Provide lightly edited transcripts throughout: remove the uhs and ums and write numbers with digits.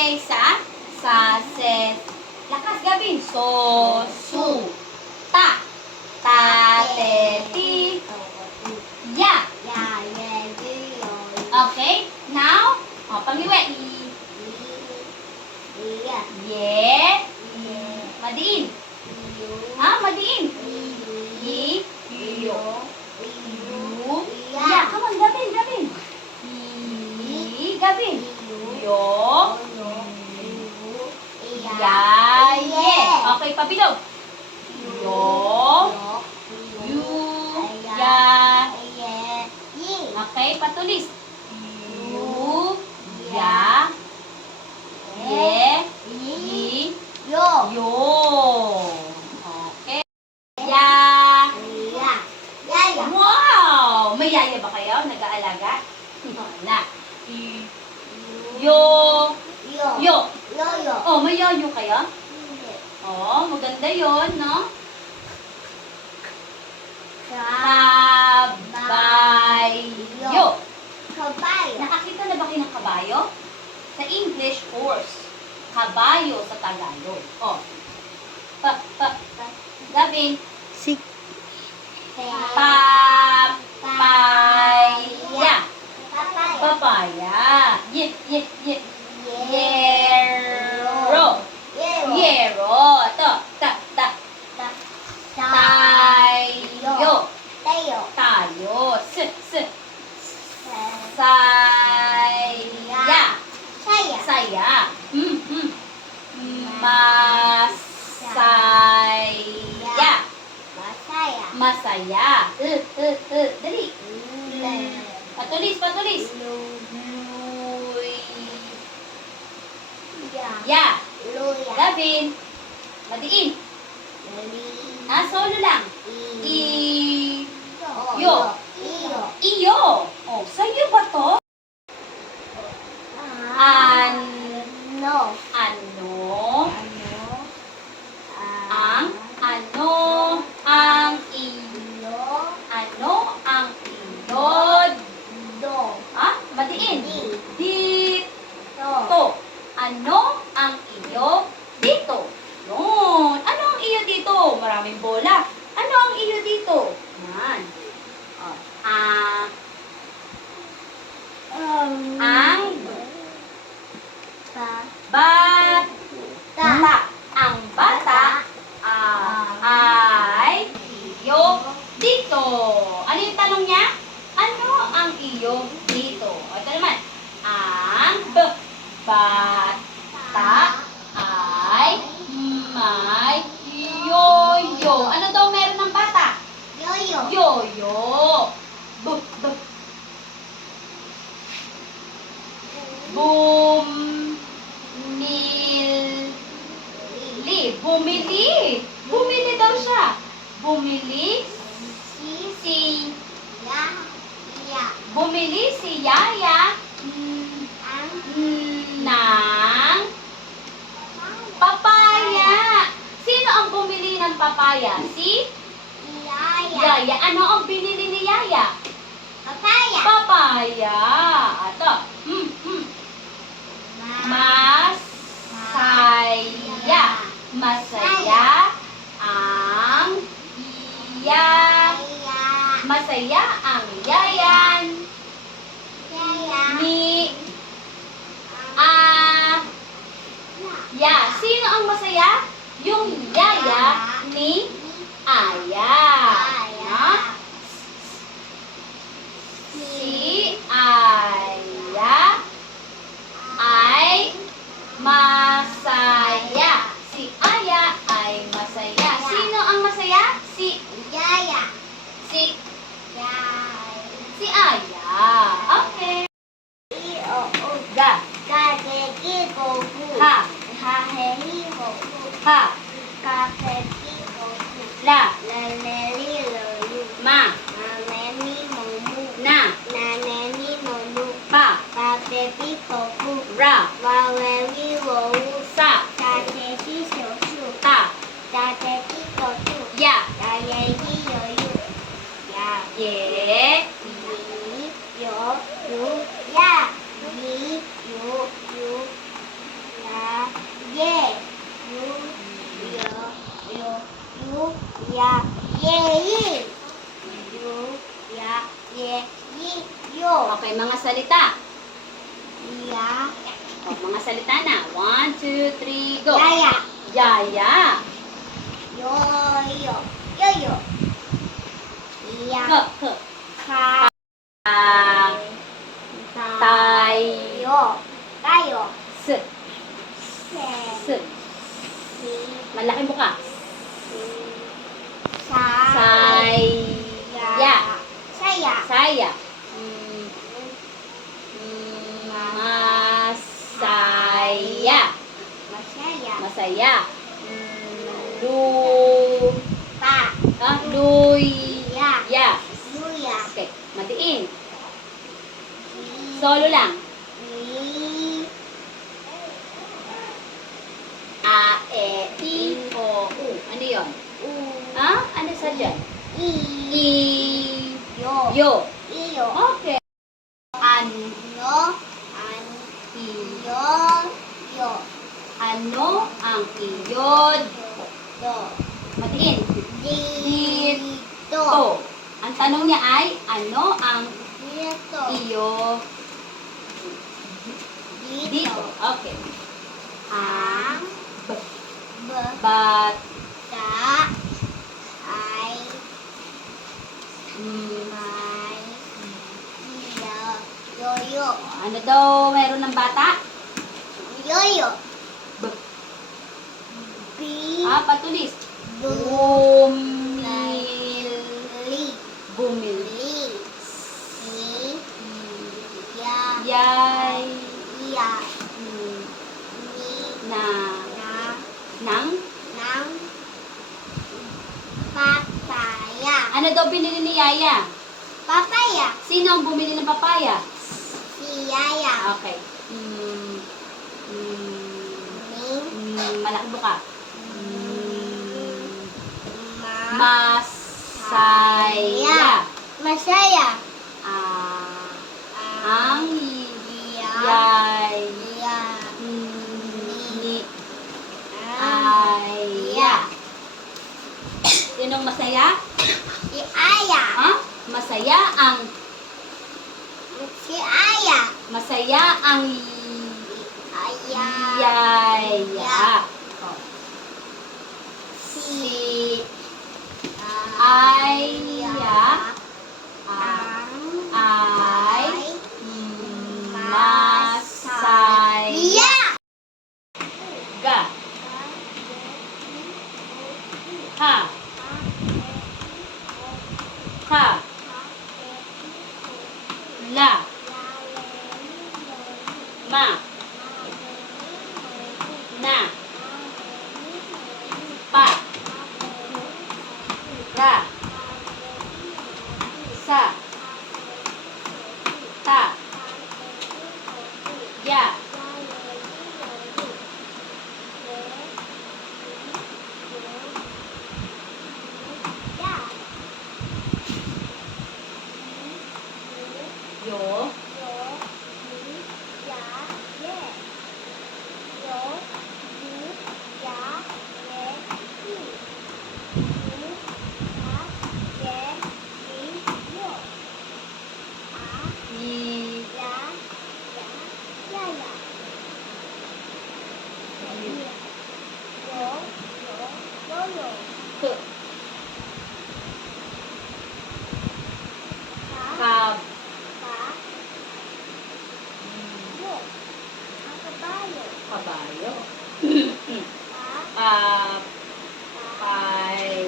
Okay, sa, se. Lakas, Gavin. So, su. Ta. Ta, te, ti. Ya. Okay, now, pangiwi. Ye. Madiin. Madiin. Yi. Yo. Yu. Ya, come on, Gavin. Yi. Gavin. Yo. Ya. Ye. Okay, pabilog. Yo. Yu. Ya. Okay, patulis. Yu. Ya. Ye. Yi. Yo. Okay. Ya. Wow! May yaya ba kayo? Nag-aalaga? Na. Yo. Oh, may yoyo kayo? Oh, maganda yon, no? Kabayo. Nakakita na ba kayo ng kabayo? Sa English, horse. Kabayo sa Tagalog. Oh. Gavin. Papaya. Papaya. Yero. Ito. Tayo. Saya. Masaya. Dali. Patulis. Ya. Gavin. Madiin. Solo lang. Iyo. Oh, sa'yo ba to? Ano ang iyod? Madiin. Dito. Ano ang iyo dito? Yun. Ano ang iyo dito? Maraming bola. Ano ang iyo dito? Yan. Ang bata. Ang bata ay iyo dito. Ano yung tanong niya? Ano ang iyo dito? Ito naman. Ang bata ay may yoyo. Ano daw meron ng bata? Yoyo. Bumili daw siya. Bumili si Yaya ng papaya. Sino ang bumili ng papaya? Si Yaya. Ano ang binili ni Yaya? Papaya. Ito. Masaya ang yayan ni Sino ang masaya? Yung yaya ni Aya. Si Aya ay masaya. Sino ang masaya? Si Aya. Okay. La. Ma. Na. Pa. Ra. Sa. Ta. Ya. Ye. Ya, ye. Yo, ya, ye, yo. Okay, mga salita. Ya, O, mga salita na. 1, 2, 3, go. yaya. Yaya. Yo, yo. Yo, yo. Ya, K, k. ka, Ah, tay. yo. Tayo. S, Se, s. si, Malaki buka. sa, Say. Ya. saya. Saya. Masaya. Masaya. Masaya. Lu. Pa, Luy. ya. Ya. Luya. Okay. Matiin. Solo lang. Li, A, E, I, O, U. Ano yun? u, Ha? Ano sa dyan? i, I, yo. yo. Iyo. Okay. An, Yo, an, i, yo, yo. ano ang iyod? Do. Matiin. Dito. To. Ang tanong niya ay, ano ang Dito. iyo Dito. dito? Okay. Ang Ang bat bata ay mm, may yoyo. ano daw meron ng bata? Yoyo. B, Bi. patulis. Bumili. Bumili. Li. Si. Ya. Yay. Ya. mm, Ni. Na. Na. Nang. Ng. Papaya. Ano daw binili ni Yaya? Papaya. Sino ang bumili ng papaya? Si Yaya. Okay. Ni. Malaki buka. Ma. Masaya. Masaya. Ang Ya. yay. Ya. Ni Aya. Sinong masaya? Si Aya. Ha? Masaya ang Si Aya. masaya ang Aya. yaya. Oh. Si Aya ang ay masaya. Iya. Ga. Ha. Ha. La. Ma. Na. Pa. Ra. Sa. Ta. Ya. Yo. I. K. Kab. Kabayo. Pap. Pay.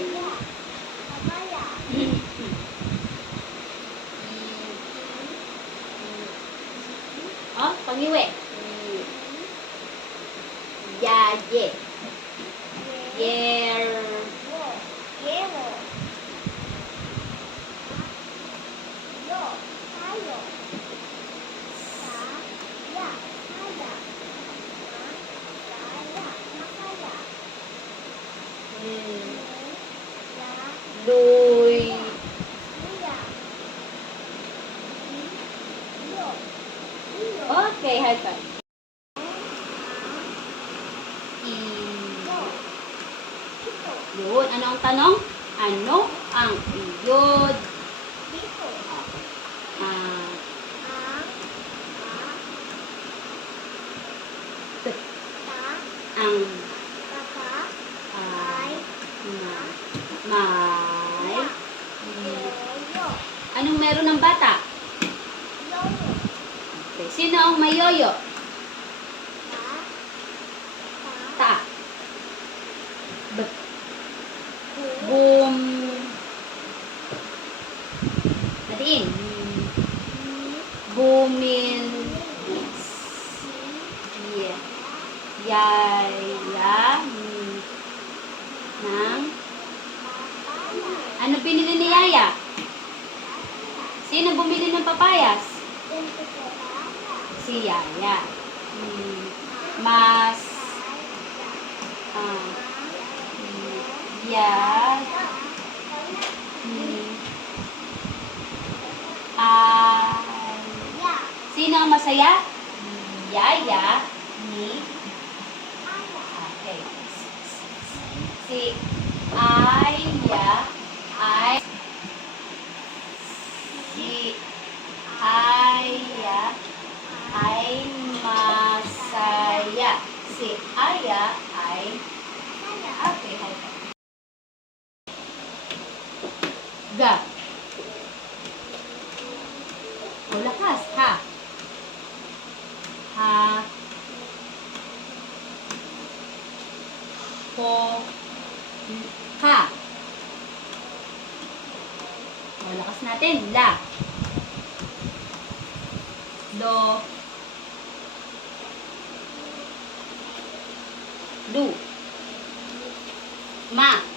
Oh, pangiwi. Yaye. Yer. Luy. Okay, high five. I. Yun, ano ang tanong? Ano ang iyod? Dito. Ah, Ang. t- Ta. ang Papa. ah, Ay. may Yoyo. anong meron ng bata? Yoyo. Okay. Sino ang mayoyo? Ta. Ta. Ta. B. Bu. Boom. Natiin. Bumin. Yeah. Yaya. Nang. Ano binili ni Yaya? Sino bumili ng papayas? Si Yaya. Mas. Ah. Ya. Ya. Sino ang masaya? Yaya ni. Okay. Si Aya ay si Aya ay masaya. Si Aya ay okay. Ga. O lakas. Ha. Ha. Po. Ha. O lakas natin. La. Do. Du. Ma.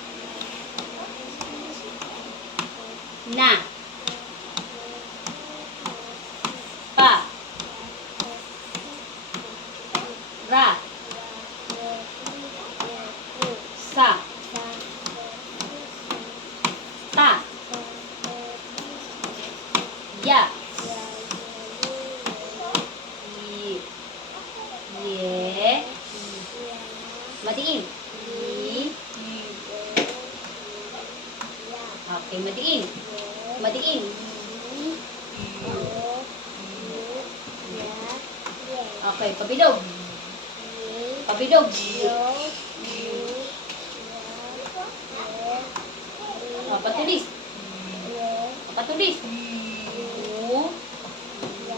Na. Pa. Ra. Sa. Ta. Ya. I. Ye. Madiin. I. Okay, madiin. Madiin. Okay, pabilog. Pabilog. O, patulis. Patulis. U.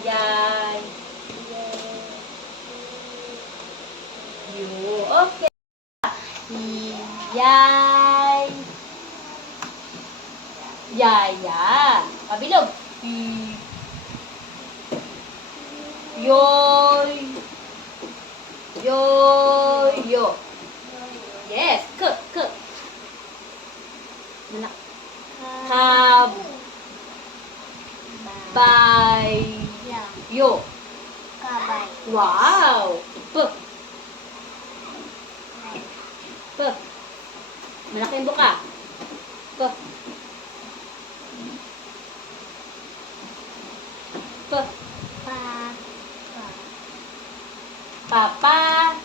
Yan. Yu. Okay. Yay. Yaya. Pabilog. Yoy. Yo. Yes. K. Mana? Kab. Bay. Yo. Kabay. Wow. P. Malaking buka. P. Pa. Papa.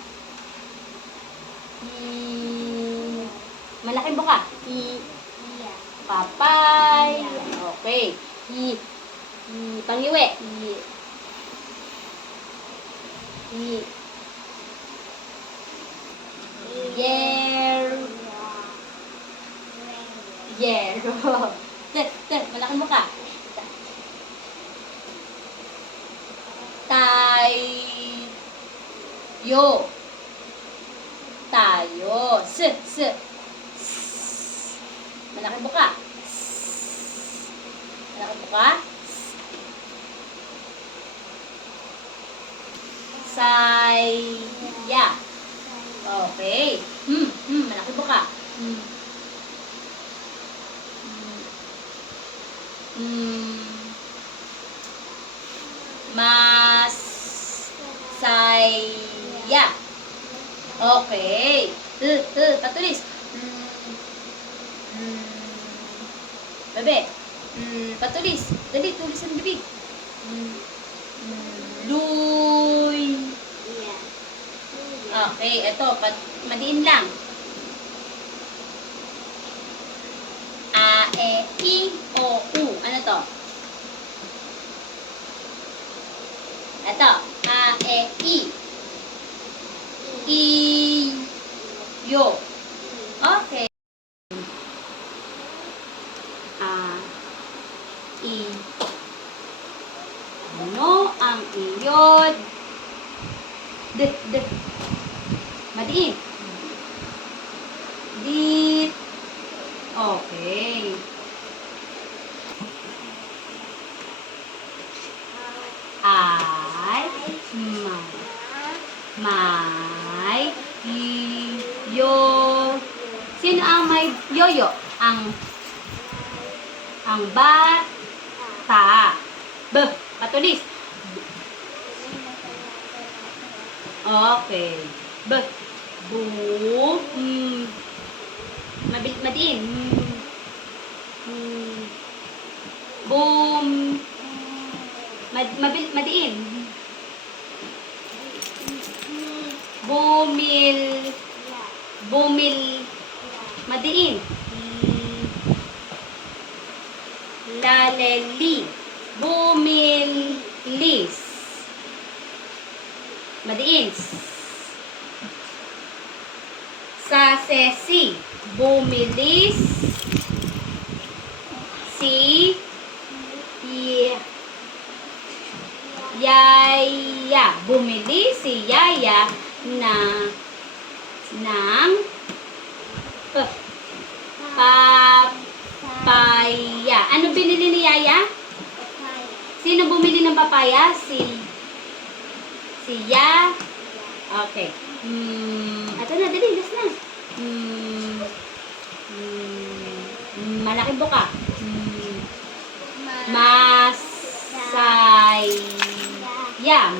Malaking buka. Iya. Papay. Okay. Panghiwi. Yer. Malaking buka. Tayo. S. Malaking buka. Malaking buka. Saya. Okay. Malaking buka. Mas. Saya. Okay. Patulis. Bebe. Patulis. Dali, tulis ang bibig. Luy. Iya. Okay, ito. Madiin lang. Ito. A, E, I. I, yo. Okay. A, I. Ano ang iyod? D. Madiin. Dit. Okay. Ay, may, yo. Sino ang may yoyo? Ang bata. B. Patulis. Okay. B. Bu. Madiin. Boom. Madiin. Bumil. Madiin. Laleli. Bumilis. Madiin. Sasesi. Bumilis. Si. Yaya. Bumili si Yaya ng papaya. Ano binili ni Yaya? Sino bumili ng papaya? Si Ya. Okay. Ito na, dali, last na. Malaking buka.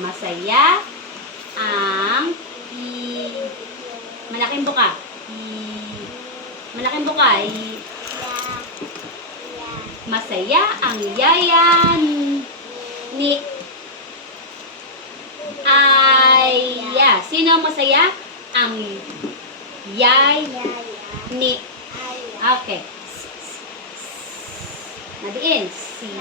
Masaya ang malaking buka. Malaking buka. Masaya ang yaya ni Aya. Sino ang masaya? Ang yaya ni. Okay. Madiin. Si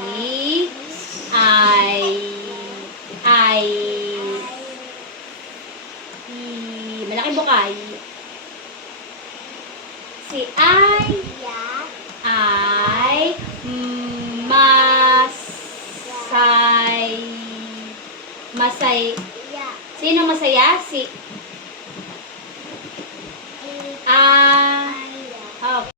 malaking buka. Si masay. Sino masaya? Si